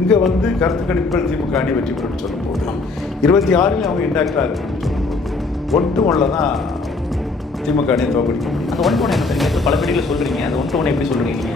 இங்கே வந்து கருத்து கணிப்புகள் திமுக அணி வெற்றி பெறும் சொல்லும்போது இருபத்தி ஆறில் அவங்க இன்டாக்டாக இருக்குன்னு சொல்லும்போது ஒட்டு ஒன்றில் தான் திமுக அணியை தோக்கடிக்க முடியும் அந்த ஒன் டூ என்ன பல பேட்டியில் சொல்கிறீங்க அந்த ஒன் டூ ஒன் எப்படி சொல்கிறீங்க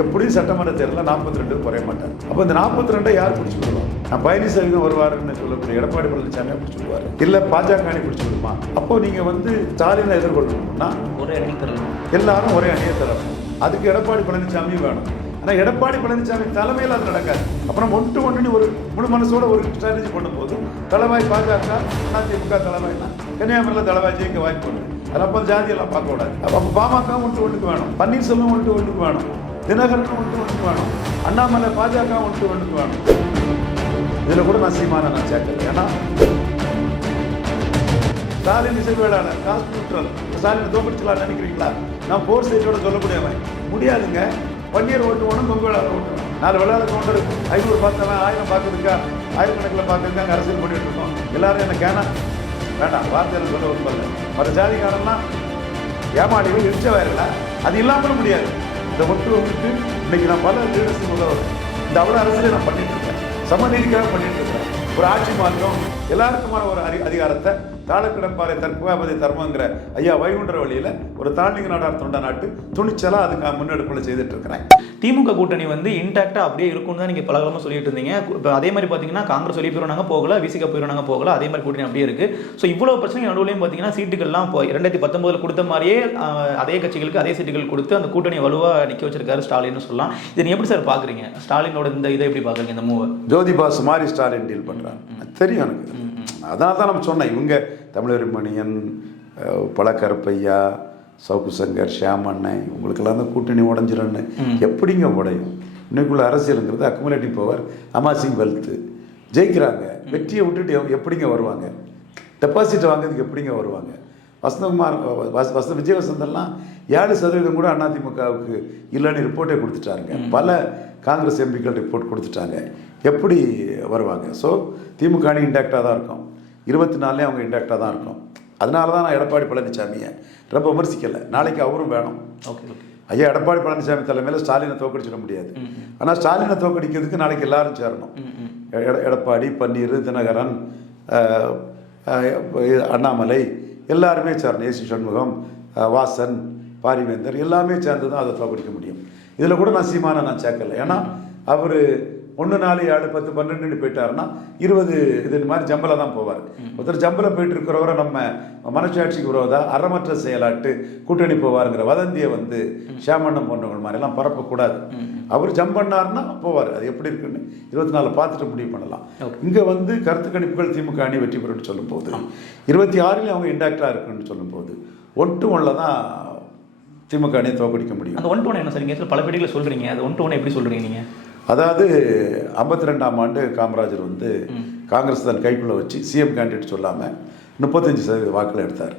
எப்படியும் சட்டமன்ற தேர்தலில் நாற்பத்தி ரெண்டு குறைய மாட்டார். அப்போ இந்த நாற்பத்தி ரெண்டை யார் பிடிச்சி விடுவோம் நான் பழனிசாமி வருவாருன்னு சொல்லக்கூடிய எடப்பாடி பழனிசாமி பிடிச்சி விடுவார். இல்லை பாஜக அணி பிடிச்சி விடுமா? அப்போ நீங்கள் வந்து ஸ்டாலினை எதிர்கொள்ளணும்னா ஒரே அணி தரலாம். எல்லாரும் ஒரே அணியை தரணும் அதுக்கு எடப்பாடி பழனிசாமி வேணும். ஆனால் எடப்பாடி பழனிசாமி தலைமையில் அது நடக்காது. அப்புறம் ஒன்று ஒன்று ஒரு முழு மனசோட ஒரு ஸ்ட்ராட்டஜி பண்ணும்போது தலைவாய் பாஜக அதிமுக தலைவாய்னா கன்னியாகுமரியில் தலைவாய் ஜெயிக்க வாய்ப்பு உண்டு. அதில் அப்போ ஜாதியெல்லாம் பார்க்க கூடாது. அப்போ அப்போ பாமக ஒன்று ஒன்றுக்கு வேணும். பன்னீர்செல்வம் ஒன்று ஒன்றுக்கு வேணும். தினகரன் ஒன்று ஒன்றுக்கு வேணும். அண்ணாமலை பாஜக ஒன்று ஒன்றுக்கு வேணும். இதில் கூட நான் சீமான நான் சேர்க்கல. ஏன்னா ஸ்டாலின் இசை வேளாளர் காஸ்ட் நியூட்ரல் ஸ்டாலினை தோப்பிடிச்சலாம் நினைக்கிறீங்களா? நான் போர் சைட்டோட சொல்லக்கூடியவன் முடியாதுங்க. பன்னீர் ஓட்டுவோனும் ஒன்று கொங்கு வேளாளர் ஓட்டுவோம் நாலு வேளாளர் கவுண்டர் ஐநூறு பார்த்தவன் ஆயிரம் பார்க்கறதுக்கா? ஆயிரக்கணக்கில் பார்க்கறதுக்கு? அங்கே அரசியல் பண்ணிட்டு இருக்கோம். எல்லாரும் என்ன கேனா? வேண்டாம் வார்த்தையில் சொல்ல விரும்பல. மற்ற ஜாதிக்காரன்லாம் ஏமாளிகள் இடிச்சவாயிரல அது இல்லாமலும் முடியாது. இந்த ஒட்டு வந்துட்டு இன்னைக்கு நான் பல லீடர்ஸ் முதல்வர் இந்த அவ்வளோ அரசியலை நான் பண்ணிட்டு இருக்கேன். சமநீதிக்காக பண்ணிட்டு இருக்கேன். ஒரு ஆட்சி மாற்றம் எல்லாருக்குமான ஒரு அறி அதிகாரத்தை தாழ கிடப்பாறை தற்குவாபதி தர்மங்கிற ஐயா வைகுண்டர வழியில் ஒரு தாழ்நிலை நாடார் தொண்ட நாட்டு துணிச்சலாக அதுக்கு முன்னெடுப்புல செய்துட்டு இருக்கிறேன் திமுக கூட்டணி வந்து இன்டாக்டா அப்படியே இருக்கும்னு தான் நீங்கள் பலகாலமாக சொல்லிட்டு இருந்தீங்க. இப்போ அதே மாதிரி பார்த்தீங்கன்னா காங்கிரஸ் வெளியே போயிடுவாங்க போகல. விசிக போயிடுவாங்க போகல. அதே மாதிரி கூட்டணி அப்படியே இருக்கு. ஸோ இவ்வளோ பிரச்சனை நடுவுலையும் பார்த்தீங்கன்னா சீட்டுகள்லாம் இப்போ ரெண்டாயிரத்தி பத்தொன்பதுல கொடுத்த மாதிரியே அதே கட்சிகளுக்கு அதே சீட்டுகள் கொடுத்து அந்த கூட்டணி வலுவாக நிற்க வச்சிருக்காரு ஸ்டாலின்னு சொல்லலாம். இதை நீ எப்படி சார் பார்க்குறீங்க ஸ்டாலினோட இந்த இதை எப்படி பார்க்குறீங்க இந்த மூவை ஜோதி பாசு மாதிரி ஸ்டாலின் டீல் பண்ணுறாங்க தெரியும் எனக்கு. அதனால தான் நம்ம சொன்னேன் இவங்க தமிழர் மணியன் பழக்கருப்பையா சவுக்கு சங்கர் ஷியாமண்ணன் இவங்களுக்கெல்லாம் தான் கூட்டணி உடஞ்சிரும்னு. எப்படிங்க உடையும்? இன்னைக்குள்ள அரசியலுங்கிறது அக்குமுலேட்டிவ் பவர் அமாசிங் வெல்த்து ஜெயிக்கிறாங்க. வெற்றியை விட்டுட்டு எப்படிங்க வருவாங்க? டெபாசிட் வாங்குறதுக்கு எப்படிங்க வருவாங்க? வசந்தகுமார் வச வசந்த விஜயவசந்தெல்லாம் ஏழு சதவீதம் கூட அதிமுகவுக்கு இல்லைன்னு ரிப்போர்ட்டே கொடுத்துட்டாங்க பல காங்கிரஸ் எம்பிக்கள் ரிப்போர்ட் கொடுத்துட்டாங்க. எப்படி வருவாங்க? ஸோ திமுக அணி இன்டாக்டாக தான் இருக்கும். இருபத்தி நாலுலேயும் அவங்க இன்டாக்டாக தான் இருக்கும். அதனால தான் நான் எடப்பாடி பழனிசாமியை ரொம்ப விமர்சிக்கலை. நாளைக்கு அவரும் வேணும். ஓகே ஓகே ஐயா எடப்பாடி பழனிசாமி தலைமையில் ஸ்டாலினை தோக்கடிச்சிட முடியாது. ஆனால் ஸ்டாலினை தோக்கடிக்கிறதுக்கு நாளைக்கு எல்லாரும் சேரணும். எட- எடப்பாடி பன்னீர் தினகரன் அண்ணாமலை எல்லாருமே சேரணும். ஏசி சண்முகம் வாசன் பாரிவேந்தர் எல்லாமே சேர்ந்து தான் அதை தோக்கடிக்க முடியும். இதில் கூட நான் சீமானை நான் சேர்க்கல. ஏன்னா அவர் ஒன்று நாலு ஏழு பத்து பன்னெண்டுன்னு போயிட்டாருன்னா இருபது இது மாதிரி ஜம்பல தான் போவார். ஒருத்தர் ஜம்பல போயிட்டு இருக்கிறவரை நம்ம மனசாட்சிக்கு விரோதா அறமற்ற செயலாட்டு கூட்டணி போவாருங்கிற வதந்தியை வந்து ஷியாமண்ணம் போன்றவங்க மாதிரிலாம் பரப்பக்கூடாது. அவர் ஜம்ப் போவார். அது எப்படி இருக்குன்னு இருபத்தி நாலு பார்த்துட்டு முடிவு பண்ணலாம். இங்கே வந்து கருத்து கணிப்புகள் திமுக அணி வெற்றி பெறும்னு சொல்லும்போது இருபத்தி ஆறில் அவங்க இன்டாக்டாக இருக்குன்னு சொல்லும்போது ஒட்டு ஒன்றில் தான் திமுக அணியை தோக்கடிக்க முடியும். அந்த ஒன் டூ ஒன் என்ன சார்? நீங்கள் பல பேட்டியில் சொல்கிறீங்க அது ஒன் டூ ஒன் எப்படி சொல்கிறீங்க நீங்கள் அதாவது ஐம்பத்தி ரெண்டாம் ஆண்டு காமராஜர் வந்து காங்கிரஸ் தன் கைக்குள்ளே வச்சு சிஎம் கேண்டிடேட் சொல்லாமல் முப்பத்தஞ்சு சதவீத வாக்குகள் எடுத்தார்.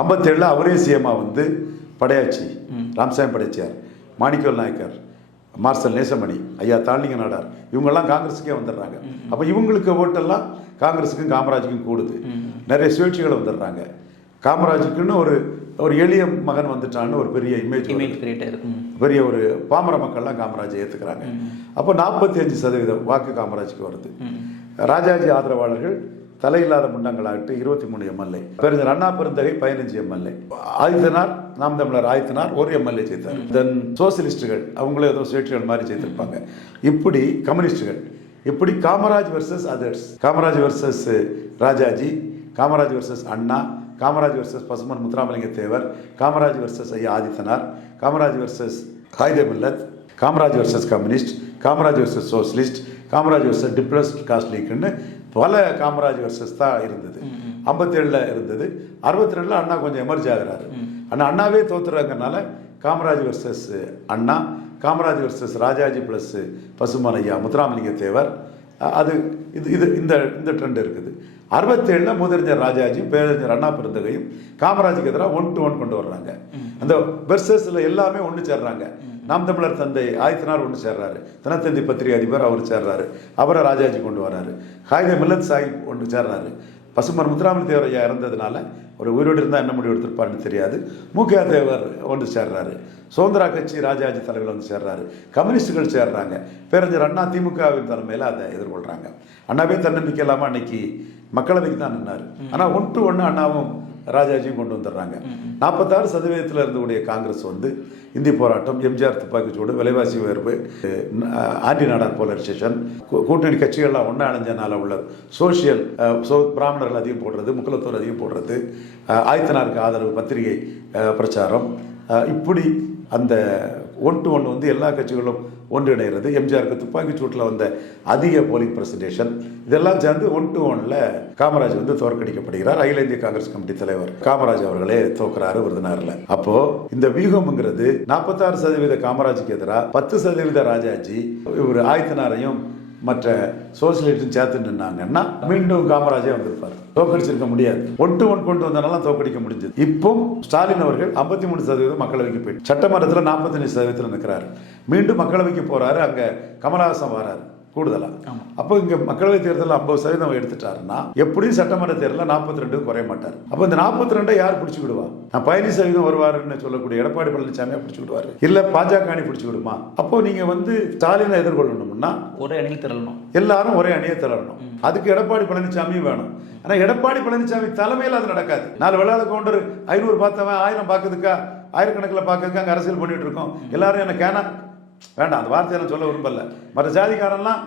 ஐம்பத்தேழில் அவரே சிஎம்மாக வந்து படையாச்சி ராமசாமி படைச்சியார் மாணிக்கவேல் நாயக்கர் மார்சல் நேசமணி ஐயா தாழ்லிங்க நாடார் இவங்கெல்லாம் காங்கிரஸுக்கே வந்துடுறாங்க. அப்போ இவங்களுக்கு ஓட்டெல்லாம் காங்கிரஸுக்கும் காமராஜுக்கும் கூடுது. நிறைய சுழற்சிகள் வந்துடுறாங்க. காமராஜுக்குன்னு ஒரு ஒரு எளிய மகன் வந்துட்டான்னு ஒரு பெரிய இமேஜ் இமேஜ் கிரியேட் ஆயிருக்கும் பெரிய ஒரு பாமர மக்கள்லாம் காமராஜை ஏற்றுக்கிறாங்க அப்போ நாற்பத்தி அஞ்சு சதவீதம் வாக்கு காமராஜுக்கு வருது. ராஜாஜி ஆதரவாளர்கள் தலையில்லாத முண்டங்களாகட்டு இருபத்தி மூணு எம்எல்ஏ பெருஞ்சர் அண்ணா பெருந்தகை பதினஞ்சு எம்எல்ஏ ஆதித்தனார் நாம் தமிழர் ஆதித்தனார் ஒரு எம்எல்ஏ ஜெயித்தார். தென் சோசியலிஸ்டுகள் அவங்களே ஏதோ சுயேட்சைகள் மாதிரி ஜெயித்திருப்பாங்க. இப்படி கம்யூனிஸ்டுகள் இப்படி Kamaraj versus others Kamaraj versus Rajaji Kamaraj versus Anna Kamaraj versus Pasumpon Muthuramalinga Thevar Kamaraj versus ஐயா Adithanar Kamaraj versus Quaide Millath Kamaraj versus communist Kamaraj versus socialist Kamaraj versus depressed caste லீக்னு பல Kamaraj versus தான் இருந்தது. ஐம்பத்தேழில் இருந்தது. அறுபத்தி ரெண்டில் அண்ணா கொஞ்சம் emerge ஆகுறாரு. ஆனால் அண்ணாவே தோத்துறாங்கனால Kamaraj versus Anna Kamaraj versus Rajaji plus Pasumpon ஐயா முத்துராமலிங்க தேவர் அது இது இது இந்த இந்த ட்ரெண்ட் இருக்குது. அறுபத்தேழில் மூதறிஞர் ராஜாஜி பேரறிஞர் அண்ணா பிறந்தகையும் காமராஜுக்கு எதிராக ஒன் டு ஒன் கொண்டு வர்றாங்க. அந்த பெர்சஸில் எல்லாமே ஒன்று சேர்றாங்க. நாம் தமிழர் தந்தை ஆயத்தினார் ஒன்று சேர்றாரு. தினத்தந்தி பத்திரிகை அதிபர் அவர் சேர்றாரு. அவரை ராஜாஜி கொண்டு வர்றாரு. ஹாய்த மில்லத் சாஹிப் ஒன்று சேர்றாரு. பசுமர் முத்துராமலிங்க தேவர் ஐயா இறந்ததுனால ஒரு உயிரோடு இருந்தால் என்ன முடிவு எடுத்திருப்பாருன்னு தெரியாது. மூக்கையா தேவர் ஒன்று சேர்றாரு. சுதந்திரா கட்சி ராஜாஜி தலைவர் வந்து சேர்றாரு. கம்யூனிஸ்டுகள் சேர்றாங்க. பேரறிஞர் அண்ணா திமுகவின் தலைமையில் அதை எதிர்கொள்றாங்க. அண்ணாவே தன்னம்பிக்கை இல்லாமல் அன்னைக்கு மக்களவைக்கு தான் நின்னாரு. ஆனால் ஒன் டு ஒன்று அண்ணாவும் ராஜாஜியும் கொண்டு வந்துடுறாங்க. நாற்பத்தாறு சதவீதத்தில் இருந்தக்கூடிய காங்கிரஸ் வந்து இந்தி போராட்டம் எம்ஜிஆர் துப்பாக்கிச்சூடு விலைவாசி உயர்வு ஆன்டி நாடார் போலரைசேஷன் கூட்டணி கட்சிகள்லாம் ஒன்றா அணைஞ்சனால உள்ள சோஷியல் அஹ், சோ பிராமணர்கள் அதிகம் போடுறது முக்குலத்தோர் அதிகம் போடுறது ஆயத்தனாருக்கு ஆதரவு பத்திரிகை பிரச்சாரம் இப்படி அந்த ஒன் டு ஒன் வந்து எல்லா கட்சிகளும் ஒன்றிணைகிறது. எம்ஜிஆருக்கு துப்பாக்கிச் சூட்டில் வந்த அதிக போலிங் பிரசன்டேஷன் இதெல்லாம் சேர்ந்து ஒன் டு ஒன்ல காமராஜ் வந்து தோற்கடிக்கப்படுகிறார். அகில இந்திய காங்கிரஸ் கமிட்டி தலைவர் காமராஜ் அவர்களே தோக்குறாரு விருதுநகர்ல. அப்போ இந்த வியூகம்ங்கிறது நாற்பத்தாறு சதவீத காமராஜுக்கு எதிராக பத்து சதவீத ராஜாஜி இவர் ஆயத்தினாரையும் மற்ற சோசியலிஸ்டும் சேர்த்து நின்னாங்கன்னா மீண்டும் காமராஜே வந்திருப்பார். தோக்கடிச்சிருக்க முடியாது. ஒன் டு ஒன் கொண்டு வந்தனால தோக்கடிக்க முடிஞ்சது. இப்போ ஸ்டாலின் அவர்கள் ஐம்பத்தி மூணு சதவீதம் மக்களவைக்கு போயிட்டு சட்டமன்றத்தில் நாற்பத்தஞ்சு சதவீதத்தில் நிற்கிறார் மீண்டும் மக்களவைக்கு போறாரு அங்க கமலஹாசன் வராரு. கூடுதலா? ஆமா. அப்போ இங்க மக்களவை தேர்தலில் ஐம்பது சதவீதம் எடுத்துட்டாருன்னா எப்படியும் சட்டமன்ற தேர்தலில் நாற்பத்தி ரெண்டு குறைய மாட்டார். அப்போ இந்த நாற்பத்தி ரெண்டை யார் பிடிச்சி விடுவா? நான் பதினஞ்சு சதவீதம் வருவாருன்னு சொல்லக்கூடிய எடப்பாடி பழனிசாமியை பிடிச்சி விடுவாரு. இல்ல பாஜக அணி பிடிச்சி விடுமா? அப்போ நீங்க வந்து ஸ்டாலினை எதிர்கொள்ளணும்னா ஒரே அணியில் திரளணும். எல்லாரும் ஒரே அணியை திரளணும். அதுக்கு எடப்பாடி பழனிசாமியும் வேணும். ஆனா எடப்பாடி பழனிசாமி தலைமையில் அது நடக்காது. நாலு விளையாட கவுண்டர் ஐநூறு பார்த்தவன் ஆயிரம் பார்க்கறதுக்கா ஆயிரக்கணக்கில் பார்க்கறதுக்கு அங்கே அரசியல் பண்ணிட்டு இருக்கோம். எல்லாரும் என்ன கேனா வேண்டாம் அந்த வார்த்தையை நான் சொல்ல விரும்பல. மற்ற ஜாதிக்காரன்லாம்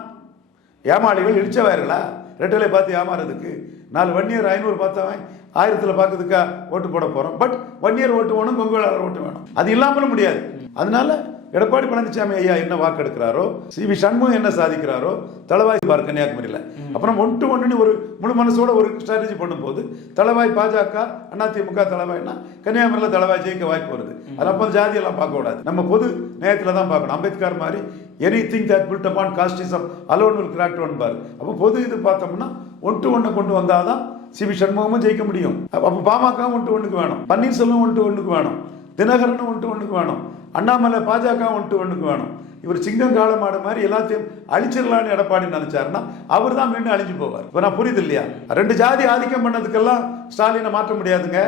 ஏமாளிகள் இடிச்சவாயர்களா ரெட்டலை பார்த்து ஏமாறதுக்கு நாலு வன்னியர் ஐநூறு பார்த்தவன் ஆயிரத்தில் பார்க்கறதுக்கா ஓட்டு போட போகிறோம் பட் வன்னியர் ஓட்டு வேணும் கொங்கு வேளாளர் ஓட்டு வேணும். அது இல்லாமலும் முடியாது. அதனால எடப்பாடி பழனிசாமி ஐயா என்ன வாக்கு எடுக்கிறாரோ சி வி சண்முகம் என்ன சாதிக்கிறாரோ தளவாய் பார் கன்னியாகுமரியில். அப்புறம் ஒன் டு ஒன்றுன்னு ஒரு முழு மனசோட ஒரு ஸ்ட்ராட்டஜி பண்ணும்போது தளவாய் பாஜக அதிமுக தளவாய்னா கன்னியாகுமரியில் தளவாய் ஜெயிக்க வாய்ப்பு வருது. அது அப்போ ஜாதியெல்லாம் பார்க்கக்கூடாது நம்ம பொது நேரத்தில் தான் பார்க்கணும். அம்பேத்கர் மாதிரி anything that built upon casteism alone will crowd one bar. அப்போ பொது இது பார்த்தோம்னா ஒன் டு ஒன்னை கொண்டு வந்தாதான் சி வி சண்முகமும் ஜெயிக்க முடியும். அப்போ பாமகவும் ஒன் டு ஒன்றுக்கு வேணும். பன்னீர்செல்வம் ஒன் டு ஒன்றுக்கு வேணும். தினகரன் ஒன் டு ஒன்றுக்கு வேணும். அண்ணாமலை பாஜக ஒன் டு ஒன்றுக்கு வேணும். இவர் சிங்கம் காலமாடு மாதிரி எல்லாத்தையும் அழிச்சிடலான்னு எடப்பாடி நினைச்சாருன்னா அவர் தான் மீண்டும் அழிஞ்சு போவார். இப்போ நான் புரியுது இல்லையா? ரெண்டு ஜாதி ஆதிக்கம் பண்ணதுக்கெல்லாம் ஸ்டாலினை மாற்ற முடியாதுங்க.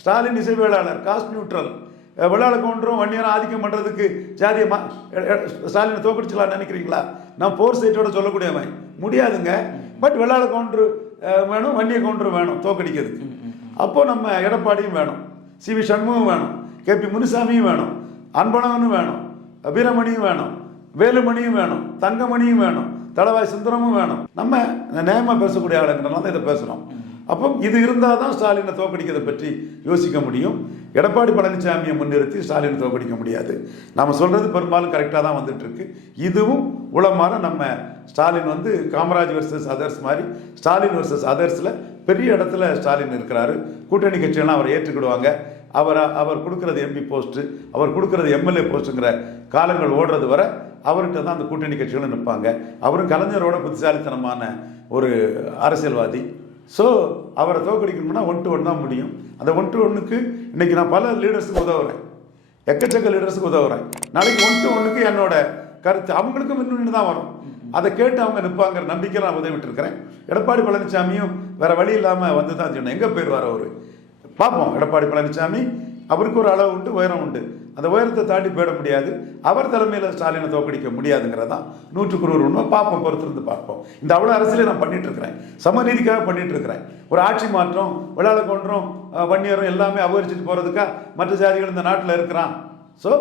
ஸ்டாலின் இசை வேளாளர் காஸ்ட் நியூட்ரல் விளையாட கவுண்டரும் வன்னியரும் ஆதிக்கம் பண்ணுறதுக்கு ஜாதியை மா ஸ்டாலினை தோக்கடிச்சலாம்னு நினைக்கிறீங்களா? நான் போர் சைட்டோட சொல்லக்கூடியவன். முடியாதுங்க. பட் விளையாட கவுண்டர் வேணும் வன்னிய கவுண்டர் வேணும் தோக்கடிக்கிறதுக்கு. அப்போ நம்ம எடப்பாடியும் வேணும். சி வி சண்முகம் வேணும். கே பி முனுசாமியும் வேணும். அன்பழகனும் வேணும். வீரமணியும் வேணும். வேலுமணியும் வேணும். தங்கமணியும் வேணும். தளவாய் சுந்தரமும் வேணும். நம்ம நேமா பேசக்கூடிய ஆளுங்கிறனால தான் இதை பேசுகிறோம் அப்போ இது இருந்தால் தான் ஸ்டாலினை தோக்கடிக்கிறதை பற்றி யோசிக்க முடியும். எடப்பாடி பழனிசாமியை முன்னிறுத்தி ஸ்டாலினை தோக்கடிக்க முடியாது. நம்ம சொல்கிறது பெரும்பாலும் கரெக்டாக தான் வந்துட்டுருக்கு. இதுவும் உளமாற நம்ம ஸ்டாலின் வந்து காமராஜ் வர்சஸ் அதர்ஸ் மாதிரி ஸ்டாலின் வர்சஸ் அதர்ஸில் பெரிய இடத்துல ஸ்டாலின் இருக்கிறாரு. கூட்டணி கட்சியெல்லாம் அவர் ஏற்றுக்கிடுவாங்க. அவர் அவர் கொடுக்கறது எம்பி போஸ்ட்டு அவர் கொடுக்கறது எம்எல்ஏ போஸ்ட்டுங்கிற காலங்கள் ஓடுறது வரை அவர்கிட்ட தான் அந்த கூட்டணி கட்சிகளும் நிற்பாங்க. அவரும் கலைஞரோட புத்திசாலித்தனமான ஒரு அரசியல்வாதி. ஸோ அவரை தோக்கடிக்கணும்னா ஒன் டு ஒன் தான் முடியும். அந்த ஒன் டு ஒன்னுக்கு இன்னைக்கு நான் பல லீடர்ஸுக்கு உதவுறேன். எக்கச்சக்க லீடர்ஸுக்கு உதவுறேன். நாளைக்கு ஒன் டு ஒன்னுக்கு என்னோட கருத்து அவங்களுக்கும் இன்னும் தான் வரும். அதை கேட்டு அவங்க நிற்பாங்கிற நம்பிக்கை நான் உதவிட்டு இருக்கிறேன். எடப்பாடி பழனிசாமியும் வேற வழி இல்லாமல் வந்து தான் சொன்னேன் எங்கே போயிடுவார் அவர்? பார்ப்போம். எடப்பாடி பழனிசாமி அவருக்கு ஒரு அளவு உண்டு உயரம் உண்டு. அந்த உயரத்தை தாண்டி போயிட முடியாது. அவர் தலைமையில் ஸ்டாலினை தோக்கடிக்க முடியாதுங்கிறதான் நூற்றுக்கு நூறு உண்மை. பார்ப்போம் பொறுத்திருந்து பார்ப்போம். இந்த அவ்வளோ அரசியலே நான் பண்ணிட்டு இருக்கிறேன் சமநீதிக்காக பண்ணிட்டு இருக்கிறேன் ஒரு ஆட்சி மாற்றம் விளையாட கொன்றும் வன்னியரும் எல்லாமே அபகரிச்சுட்டு போகிறதுக்கா மற்ற ஜாதிகள் இந்த நாட்டில் இருக்கிறான். ஸோ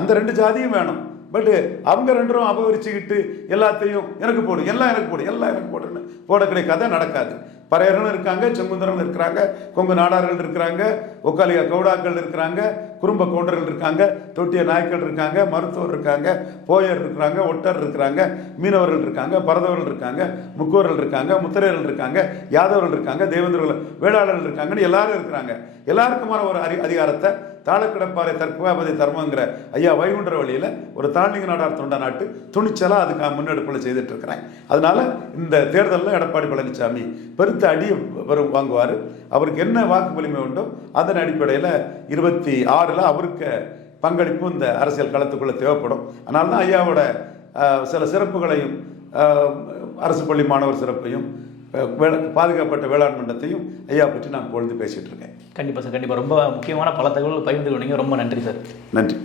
அந்த ரெண்டு ஜாதியும் வேணும். பட்டு அவங்க ரெண்டும் அபகரிச்சுக்கிட்டு எல்லாத்தையும் எனக்கு போடும் எல்லாம் எனக்கு போடும் எல்லாம் எனக்கு போடுன்னு போடக்கூடிய கதை நடக்காது. பறையர்களும் இருக்காங்க செங்குந்தரம் இருக்கிறாங்க கொங்கு நாடார்கள் இருக்கிறாங்க ஒக்காலிய கவுடாக்கள் இருக்கிறாங்க குறும்ப கவுண்டர்கள் இருக்காங்க தொட்டிய நாய்க்கள் இருக்காங்க மருத்துவர் இருக்காங்க போயர் இருக்கிறாங்க ஒட்டர் இருக்கிறாங்க மீனவர்கள் இருக்காங்க பரதவர்கள் இருக்காங்க முக்கோர்கள் இருக்காங்க முத்திரையர்கள் இருக்காங்க யாதவர்கள் இருக்காங்க தேவேந்திரர்கள் வேளாளர்கள் இருக்காங்கன்னு எல்லாரும் இருக்கிறாங்க. எல்லாருக்குமான ஒரு அதிகாரத்தை தாழக்கிடப்பாறை தற்குவாபதி தர்மங்கிற ஐயா வைகுண்டர் வழியில் ஒரு தாழ்நிலை நாடார் தொண்ட நாட்டு துணிச்சலாக அதுக்கு முன்னெடுப்பில் செய்துட்டு இருக்கிறேன் அதனால இந்த தேர்தலில் எடப்பாடி பழனிசாமி பெருத்த அடி வரும் வாங்குவார். அவருக்கு என்ன வாக்கு வலிமை உண்டோ அதன் அடிப்படையில் இருபத்தி ஆறில் அவருக்கு பங்களிப்பும் இந்த அரசியல் களத்துக்குள்ளே தேவைப்படும். அதனால தான் ஐயாவோட சில சிறப்புகளையும் அரசு பள்ளி மாணவர் சிறப்பையும் பாதுகாப்பட்ட வேளாண் மன்றத்தையும் ஐயா பற்றி நான் பொழுது பேசிட்டு இருக்கேன். கண்டிப்பாக சார் கண்டிப்பாக ரொம்ப முக்கியமான பல தகவல்கள் பகிர்ந்து கொண்டீங்க ரொம்ப நன்றி சார். நன்றி.